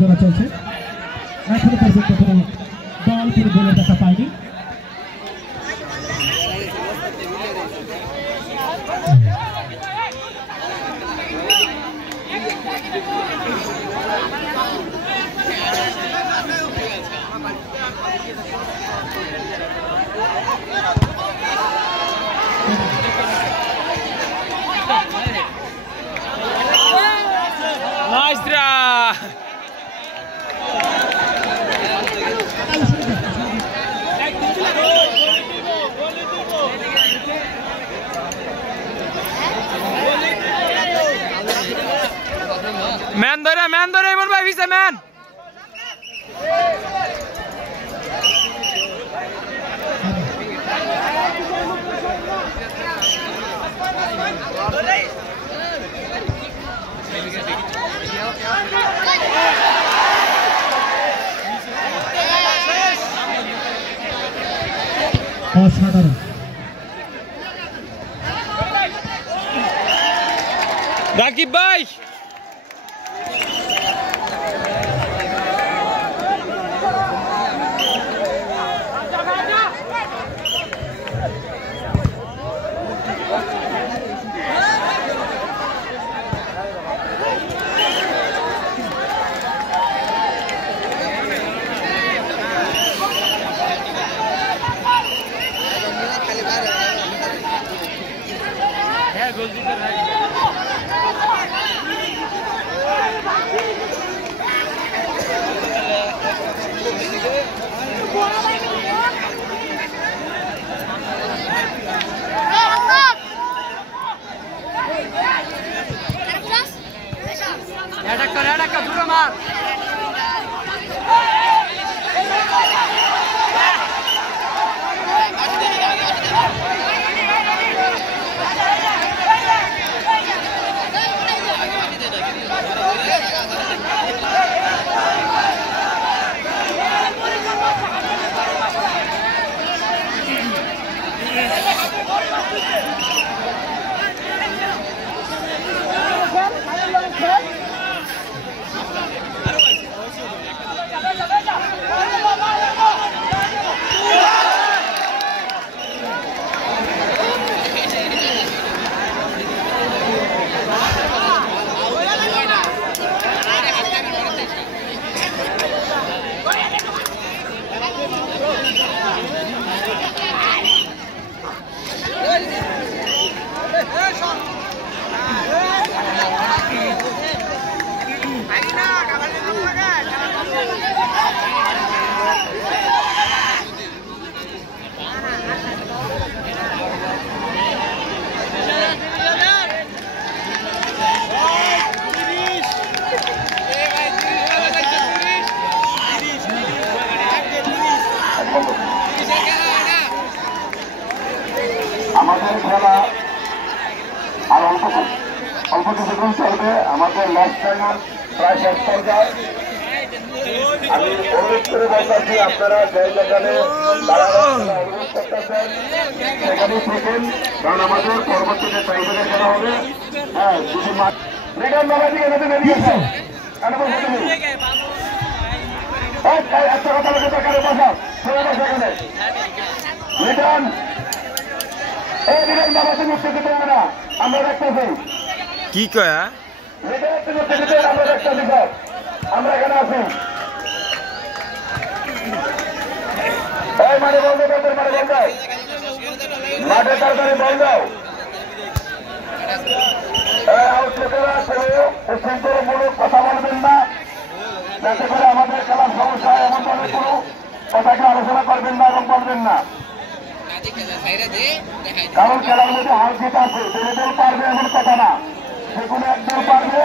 ধরা চলছে এখনো পর্যন্ত কোনো দল কোনো গোলের দেখা পায়নি। ম্যান ধরে এমন ভাই ভিসে ম্যান অসাধারণ রাকিব ভাই Edak dulu mal. আমাদের খেলা আর অল্প কিছুক্ষণ চলবে। আমাদের লাস্ট টাইম প্রায় শেষ পর্যায়ে। আমি অনুরোধ করে বলতেছি আপনারা যে যেখানে অনুরোধ করতেছেন সেখানেই থাকেন, কারণ আমাদের পরবর্তীতে টাইব্রেকার খেলা হবে। হ্যাঁ যদি রিটার্ন বাবা দিকে বেরিয়েছে একটা কথা বলতে কারো বসা চলে বসা এখানে রিটার্ন এই রিটার্ন বাবা তুমি উঠতে দিতে হবে না, আমরা দেখতেছি কি কয় রিটার্ন তুমি উঠতে দিতে আমরা দেখতেছি স্যার, আমরা এখানে আছি। এই মানে বন্ধ তাদের মানে বন্ধ মাঠে তাড়াতাড়ি বন্ধ। আউটলুকেরা কোনো শৃঙ্খলামূলক কথা বলবেন না, যাতে করে আমাদের খেলার সমস্যা এমন ভাবে কোনো কথাকে আলোচনা করবেন না এবং বলবেন না, কারণ খেলার মধ্যে হার জিত আছে। যে দল পারবে এমন কথা না, যে কোনো এক দল পারবে।